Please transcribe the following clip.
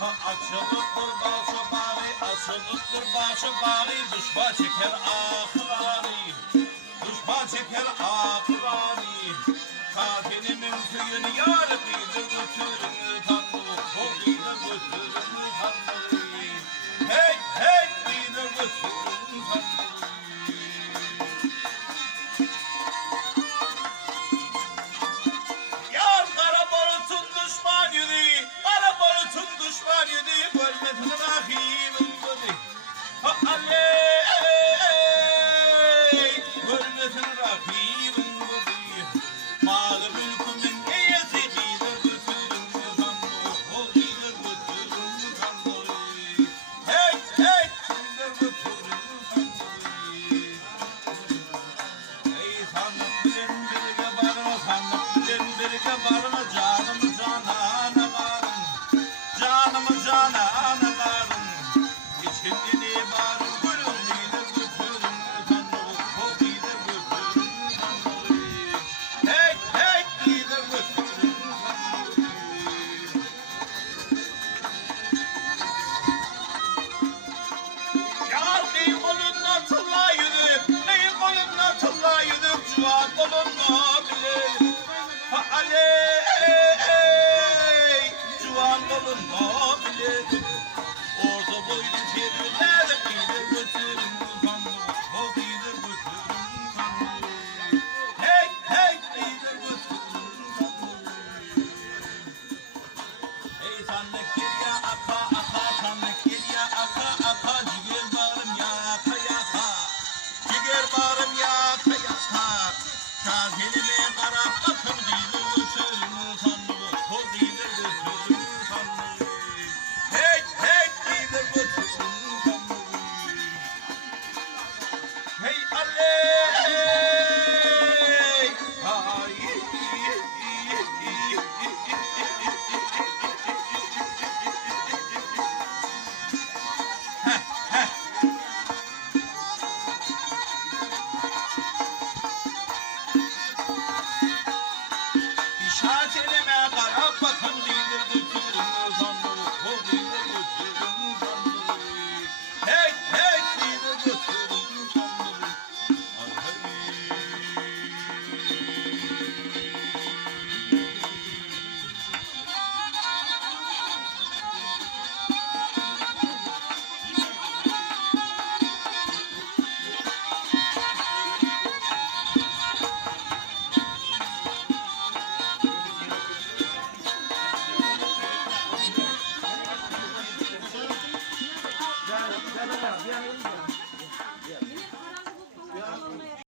Açılıktır başı bari, açılıktır başı bari, düşman çeker ahırani, düşman çeker ahırani. Katilimin suyunu yargıydı götürün tanrı, o gider götürün tanrı. Hey hey gider götürün tanrı. Yar Karabarut'un düşman yedi, Karabarut'un düşman yedi, görmedin rahibin dedi. Ha aley, görmedin rahibin dedi. Malı mülkümün niyeti gider götürün tanrı, o gider götürün tanrı. Hey hey gider götürün tanrı. Ey sandık bilen birge barma, sandık bilen birge barma, canımı canana varım, canımı canana varım. İçindini barım gülüm, gider götürün tanrı, o gider götürün tanrı. Hey hey gider götürün tanrı. Yar neyin kolundan tulla yürüp, neyin kolundan tulla yürüp, cuvan kolundan bile. Ha aley, cuvan kolundan bile. Orta boylu çevreler gider götürün tanrı, o gider götürün tanrı. Hey hey gider götürün tanrı. Ey sandık geriye aka aka, sandık geriye aka aka, ciger bağrım yaka yaka, ciger bağrım yaka yaka. Şahinime karab bakım gider götürün tanrı, o gider götürün tanrı. Hey hey gider götürün tanrı. Hey aley, hay. İşaret elime karab bakım gider götürün tanrı, o gider götürün tanrı. Hey hey gider götürün tanrı. Ay hey. Ya, ya, ya, ya, ya, ya.